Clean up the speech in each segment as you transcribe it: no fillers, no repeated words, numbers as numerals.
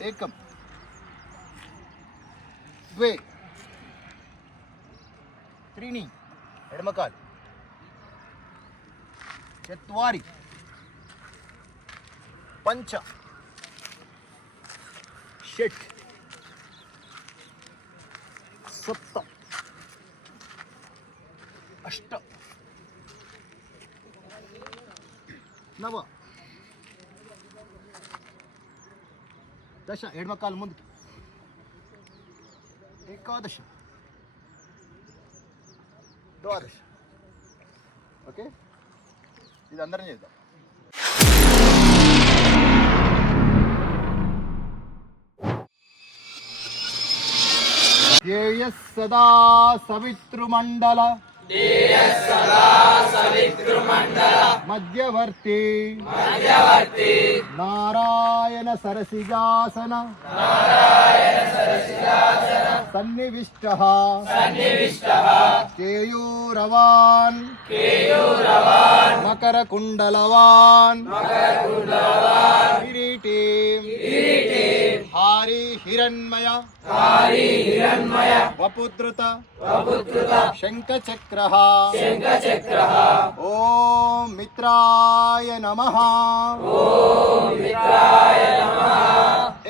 एकम द्वे त्रीणि एडमकाल चत्वारि पंच षट् सप्त अष्ट नव दश एडमकाल मुंदु एकादश द्वादश ओके ఇది అందరం చేద్దాం ధ్యేయః సదా సవితృమండల మధ్యవర్తి నారాయణ సరసిజాసన సన్నివిష్టః కేయూరవాన్ మకర కుండలవాన్ కిరీటీ హారి హిరణ్మయ వపుద్రుత శంఖచక్రః ఓం మిత్రాయ నమః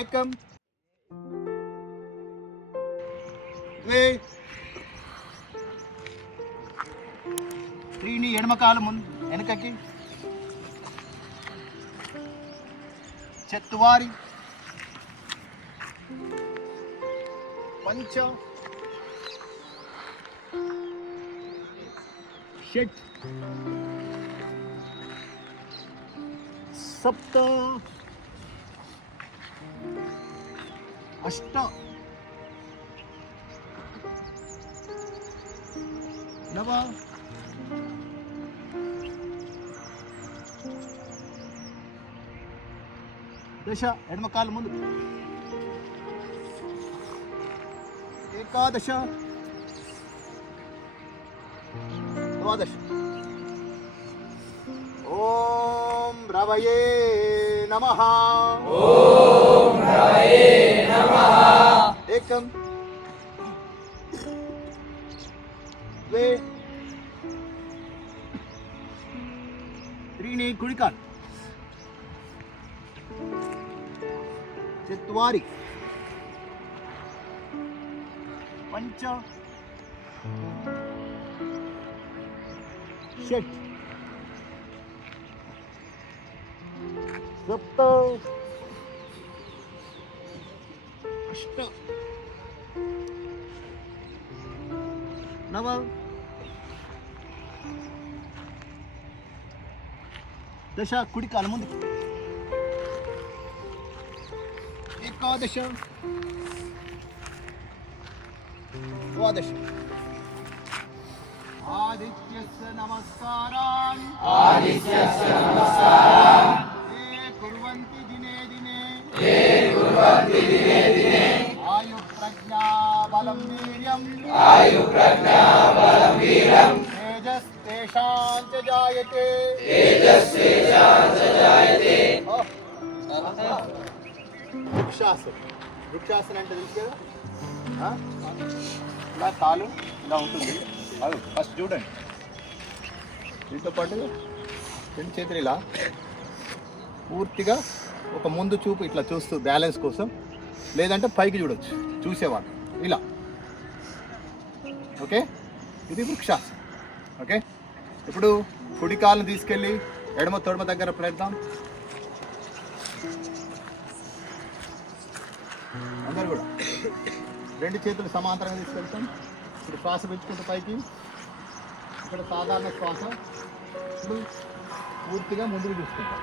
ఏకం ద్వే త్రీణి ఎడమకాలు ముందు వెనకకి చత్వారి पंच षट् सप्त अष्ट नव दश एडमकाल मुंदु एकादश द्वादश ओम रवये नमः एकम द्वे त्रीणि कुडिकाल चत्वारि पंच षट् सप्त अष्ट नव दश कुडिकाल मुंदु एकादश द्वादश आदित्यस्य नमस्कारान् ये कुर्वन्ति दिने दिने आयु प्रज्ञा बलं वीर्यं तेजस्तेषां च जायते వృక్షాసనం అంటే తెలుసు కదా ఇలా కాలు ఇలా ఉంటుంది అది ఫస్ట్ చూడండి దీంతో పాటు రెండు చేతులు ఇలా పూర్తిగా ఒక ముందు చూపు ఇట్లా చూస్తూ బ్యాలెన్స్ కోసం లేదంటే పైకి చూడొచ్చు చూసేవాళ్ళు ఇలా ఓకే ఇది వృక్షాసనం ఓకే ఇప్పుడు కుడి కాలుని తీసుకెళ్ళి ఎడమ తొడమ దగ్గర పెడదాం అందరు కూడా రెండు చేతులు సమాంతరంగా తీసుకెళ్తాం ఇప్పుడు శ్వాస పెంచుకుంటూ పైకి ఇక్కడ సాధారణ శ్వాస ఇప్పుడు పూర్తిగా ముందుకు తీసుకుంటాం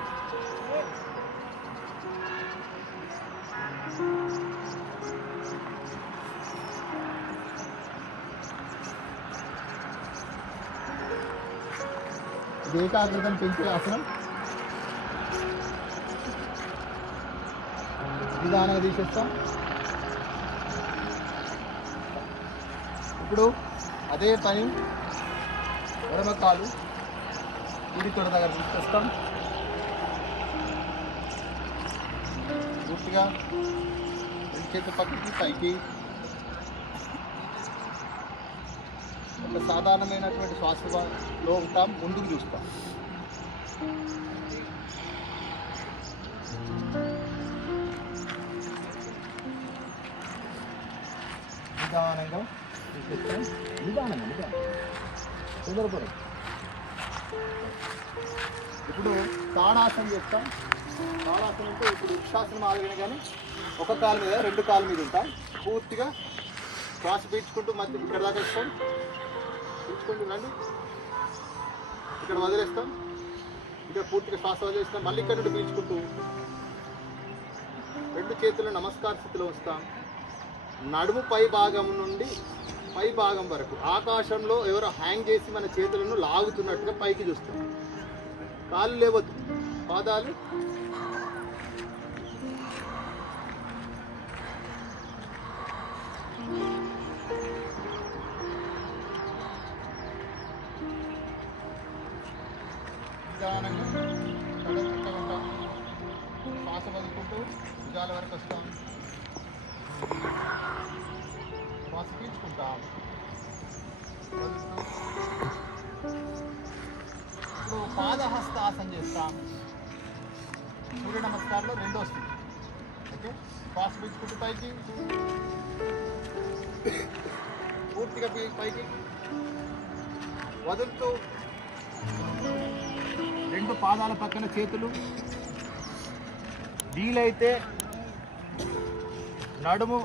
ఇది ఏకాగ్రతను పెంచే ఆసనం నిదానంగా తీసేస్తాం ఇప్పుడు అదే పని ఎడమ కాలు కుడి తొడ దగ్గర తీసుకొస్తాం పూర్తిగా రెండు చేతుల పక్కకి పైకి ఒక సాధారణమైనటువంటి శ్వాసలో ఉంటాం, ముందుకు చూస్తాం. నిదానంగా చూపిస్తాం, నిదానంగా తొందరపడదు. ఇప్పుడు తాడాసనం చేస్తాం. తాడాసనం అంటే ఇప్పుడు వృక్షాసనం ఆగిన కానీ ఒక కాలు మీద రెండు కాలు మీద ఉంటాం. పూర్తిగా శ్వాస పీల్చుకుంటూ మధ్య ఇక్కడ దాకా వస్తాం, పీల్చుకుంటూ రండి, ఇక్కడ వదిలేస్తాం, ఇక్కడ పూర్తిగా శ్వాస వదిలేస్తాం. మళ్ళీ ఇక్కడ నుండి పీల్చుకుంటూ రెండు చేతులు నమస్కార స్థితిలో వస్తాం. నడుము పై భాగం నుండి పై భాగం వరకు ఆకాశంలో ఎవరో హ్యాంగ్ చేసి మన చేతులను లాగుతున్నట్టుగా పైకి చూస్తాం. కాళ్ళు లేవద్దు, పాదాలు నిదానంగా ఉంటాం. శ్వాస వదులుకుంటూ భుజాల వరకు వస్తాం, శ్వాస పీల్చుకుంటాం. ఇప్పుడు పాదహస్తాసనం చేస్తాం. సూర్య నమస్కారంలో రెండో వస్తుంది. ఓకే, శ్వాస పీల్చుకుంటూ పైకి, పూర్తిగా పైకి వదులుతూ రెండు పాదాల పక్కన చేతులు, వీలైతే నడుము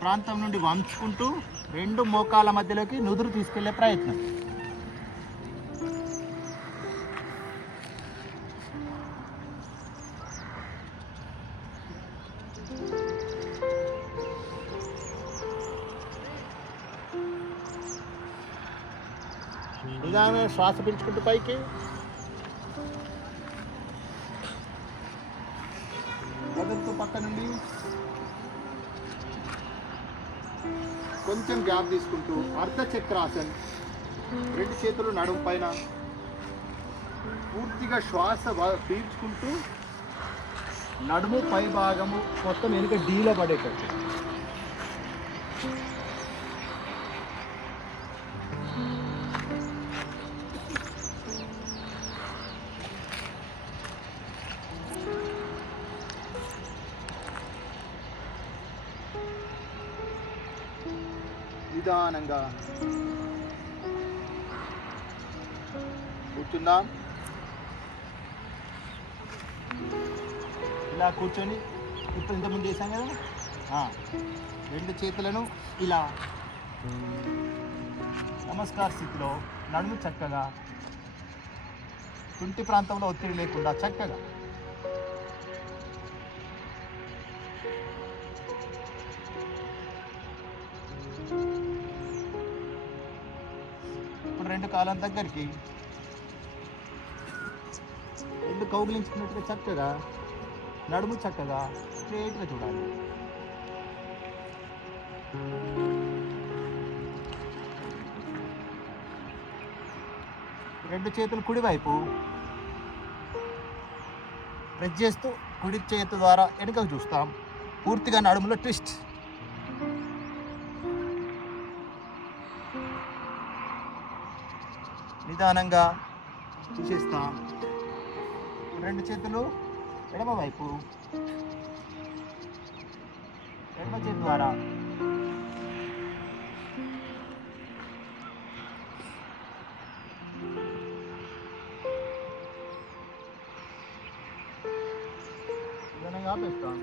ప్రాంతం నుండి వంచుకుంటూ రెండు మోకాల మధ్యలోకి నుదురు తీసుకెళ్లే ప్రయత్నం. నిదానంగా శ్వాస పీల్చుకుంటూ పైకి, వదులుతూ పక్క నుండి కొంచెం గ్యాప్ తీసుకుంటూ అర్ధచక్రాసన్. రెండు చేతులు నడుము పైన, పూర్తిగా శ్వాస పీల్చుకుంటూ నడుము పై భాగము మొత్తం వెనుక డీలో పడేటట్టు. నిదానంగా కూర్చుందాం. ఇలా కూర్చొని ఇప్పుడు ఇంతకుముందు చేశాం కదా, రెండు చేతులను ఇలా నమస్కార స్థితిలో నడుము చక్కగా, తుంటి ప్రాంతంలో ఒత్తిడి లేకుండా చక్కగా రెండు కాలం దగ్గరికి రెండు కౌగిలించుకున్నట్టుగా చక్కగా నడుము చక్కగా స్ట్రేట్గా చూడాలి. రెండు చేతులు కుడివైపు ప్రెస్ చేస్తూ కుడి చేతి ద్వారా వెనుకకు చూస్తాం. పూర్తిగా నడుములో ట్విస్ట్. నిదానంగా తీసేస్తాం. రెండు చేతులు ఎడమ వైపు, ఎడమ చేతి ద్వారా నిదానంగా ఆపేస్తాం.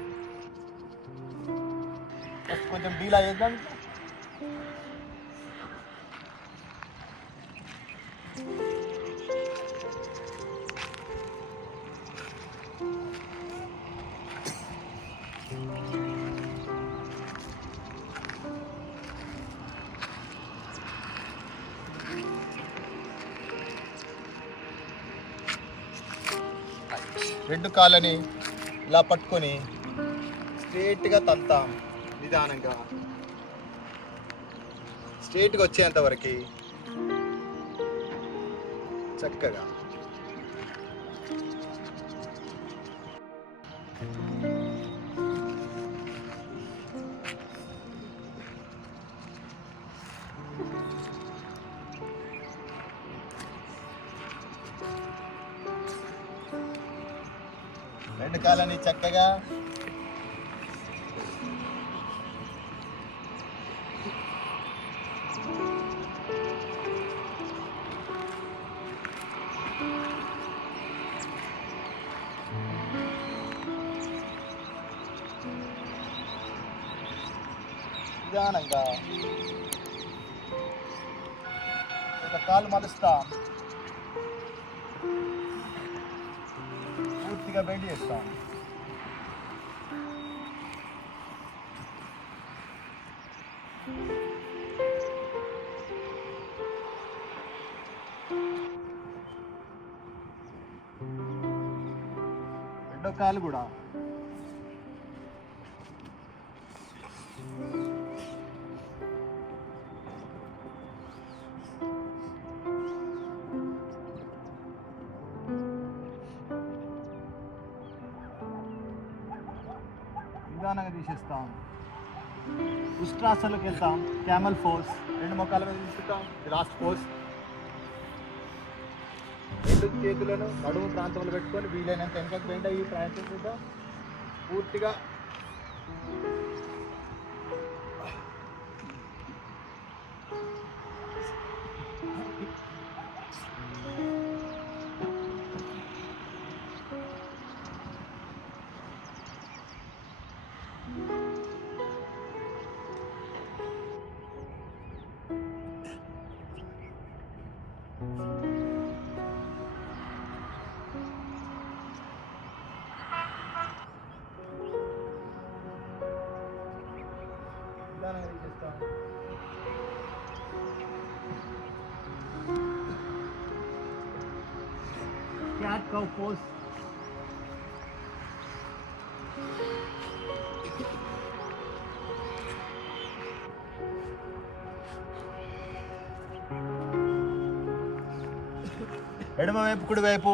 కొంచెం డీలా చేద్దాం. రెండు కాళ్ళని ఇలా పట్టుకొని స్ట్రేట్గా తంతాం. నిదానంగా స్ట్రేట్గా వచ్చేంత వరకు చక్కగా. రెండు కాళ్ళని చక్కగా నిదానంగా ఒక కాలు మలుస్తాం, పూర్తిగా బెండ్ చేస్తాం. రెండో కాలు కూడా నిదానంగా తీసేస్తాం. ఉష్ట్రాసనలోకి వెళ్తాం, క్యామల్ పోజ్. రెండు మోకాల మీద తీసుకుంటాం, లాస్ట్ పోజ్. రెండు చేతులను నడుము ప్రాంతంలో పెట్టుకొని వీలైనంత వెనకకు బెండ్ అయ్యి ప్రయత్నం చేద్దాం. పూర్తిగా చేస్తాం. Cat cow pose. ఎడమ వైపు కుడి వైపు.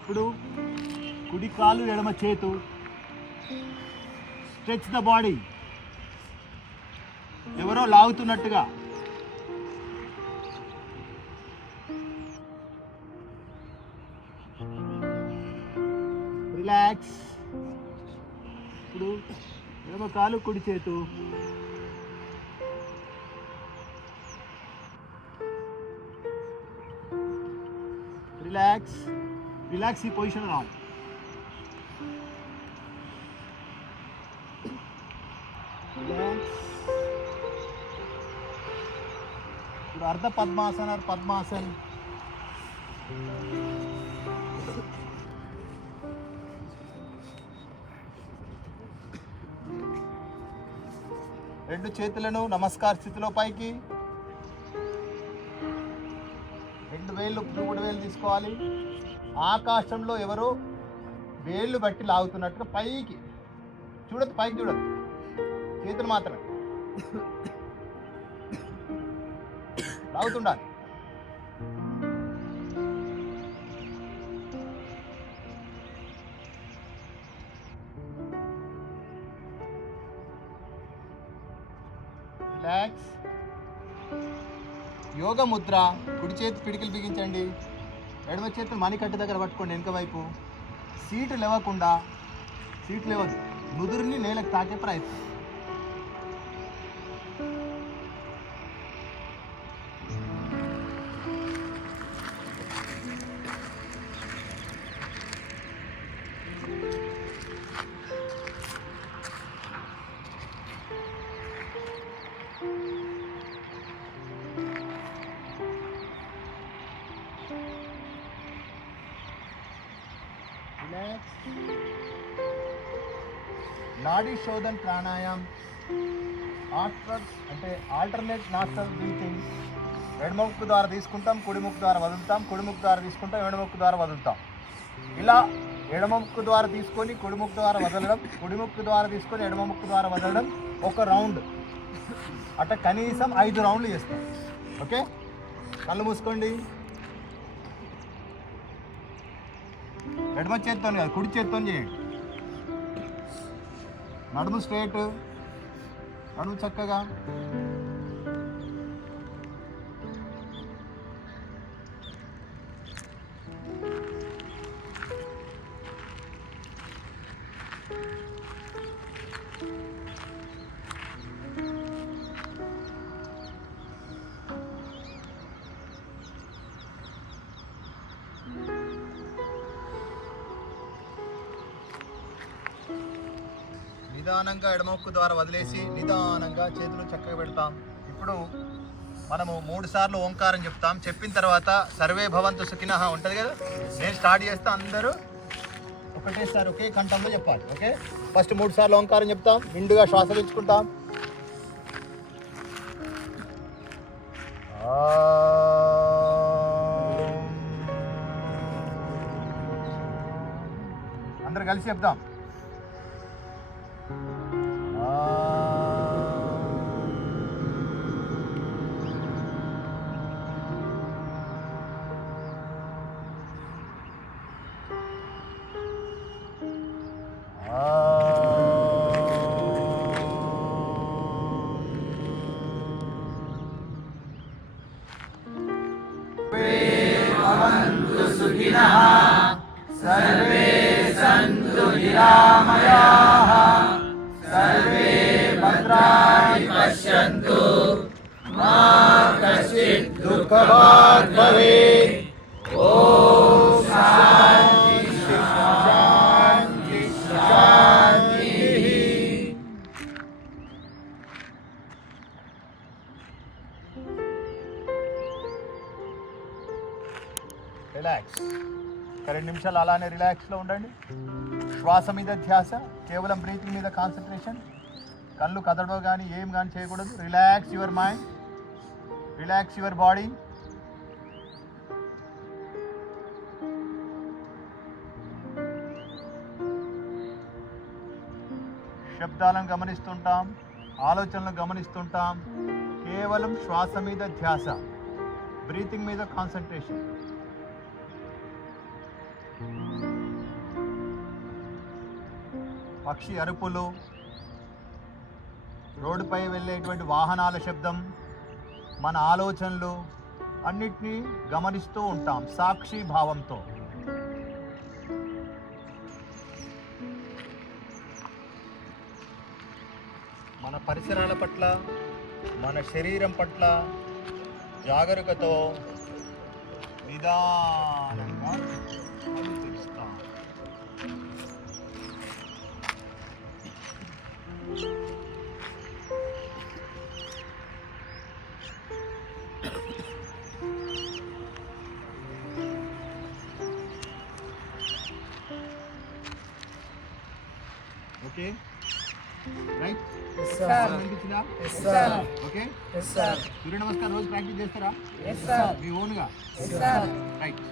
ఇప్పుడు కుడి కాలు ఎడమ చేతు. Stretch the body. ఎవరో లాగుతున్నట్టుగా. రిలాక్స్. ఇప్పుడు ఎడమ కాలు కుడి చేతు. రిలాక్స్. రిలాక్స్ ఈ పొజిషన్ రావాలి. ఇప్పుడు అర్ధ పద్మాసన, పద్మాసన్. రెండు చేతులను నమస్కార స్థితిలో పైకి. రెండు వేళ్ళు, మూడు వేలు తీసుకోవాలి. ఆకాశంలో ఎవరో వేళ్ళు బట్టి లాగుతున్నట్టుగా పైకి చూడద్దు, పైకి చూడద్దు, చేతులు మాత్రమే లాగుతుండాలి. రిలాక్స్. యోగ ముద్ర. కుడి చేతి పిడికిలు బిగించండి, ఎడమ చేతులు మణికట్టు దగ్గర పట్టుకోండి వెనుక వైపు. సీటు లేవకుండా, సీటు లేవద్దు, నుదురుని నేలకు తాకే ప్రయత్నం. నాడీ శోధన్ ప్రాణాయామం. అంటే ఆల్టర్నేట్ నాస్ట్రల్ బ్రీతింగ్. ఎడమ ముక్కు ద్వారా తీసుకుంటాం, కుడి ముక్కు ద్వారా వదులుతాం, కుడి ముక్కు ద్వారా తీసుకుంటాం, ఎడమ ముక్కు ద్వారా వదులుతాం. ఇలా ఎడమ ముక్కు ద్వారా తీసుకొని కుడి ముక్కు ద్వారా వదలడం, కుడి ముక్కు ద్వారా తీసుకొని ఎడమ ముక్కు ద్వారా వదలడం. ఒక రౌండ్ అట్లా కనీసం 5 రౌండ్లు చేస్తాం. ఓకే, కళ్ళు మూసుకోండి. ఎడమ చేత్తో కాదు, కుడి చేత్తో చేయండి. నడుము స్ట్రేట్, నడుము చక్కగా. నిదానంగా ఎడమొక్కు ద్వారా వదిలేసి నిదానంగా చేతులు చక్కగా పెడతాం. ఇప్పుడు మనము 3 సార్లు ఓంకారం చెప్తాం. చెప్పిన తర్వాత సర్వే భవంతు సుఖినః ఉంటుంది కదా, నేను స్టార్ట్ చేస్తా, అందరూ ఒకటేసారి ఒకే కంఠంలో చెప్పాలి. ఓకే, ఫస్ట్ 3 సార్లు ఓంకారం చెప్తాం, నిండుగా శ్వాస పీల్చుకుంటాం. అందరు కలిసి చెప్తాం. సర్వే సంతు నిరామయాః, సర్వే భద్రాణి పశ్యంతు, మా కశ్చిత్ దుఃఖభాగ్ భవేత్. ఓం శాంతి శాంతి శాంతి. రిలాక్స్. 2 నిమిషాలు అలానే రిలాక్స్లో ఉండండి. శ్వాస మీద ధ్యాస, కేవలం బ్రీతింగ్ మీద కాన్సన్ట్రేషన్. కళ్ళు కదడో కానీ ఏం కానీ చేయకూడదు. Relax your mind, relax your body. శబ్దాలను గమనిస్తుంటాం, ఆలోచనలను గమనిస్తుంటాం. కేవలం శ్వాస మీద ధ్యాస, బ్రీతింగ్ మీద కాన్సన్ట్రేషన్. పక్షి అరుపులు, రోడ్డుపై వెళ్ళేటువంటి వాహనాల శబ్దం, మన ఆలోచనలు అన్నిటినీ గమనిస్తూ ఉంటాం సాక్షి భావంతో. మన పరిసరాల పట్ల, మన శరీరం పట్ల జాగరూకతో నిదానంగా తెలుస్తాం. Okay right? Yes, sir. Yes, sir. Okay, Yes, sir. Surya Namaskar రోజు ప్రాక్టీస్ చేస్తారా? Yes, sir. మీ ఓన్గా? Yes, sir. రైట్.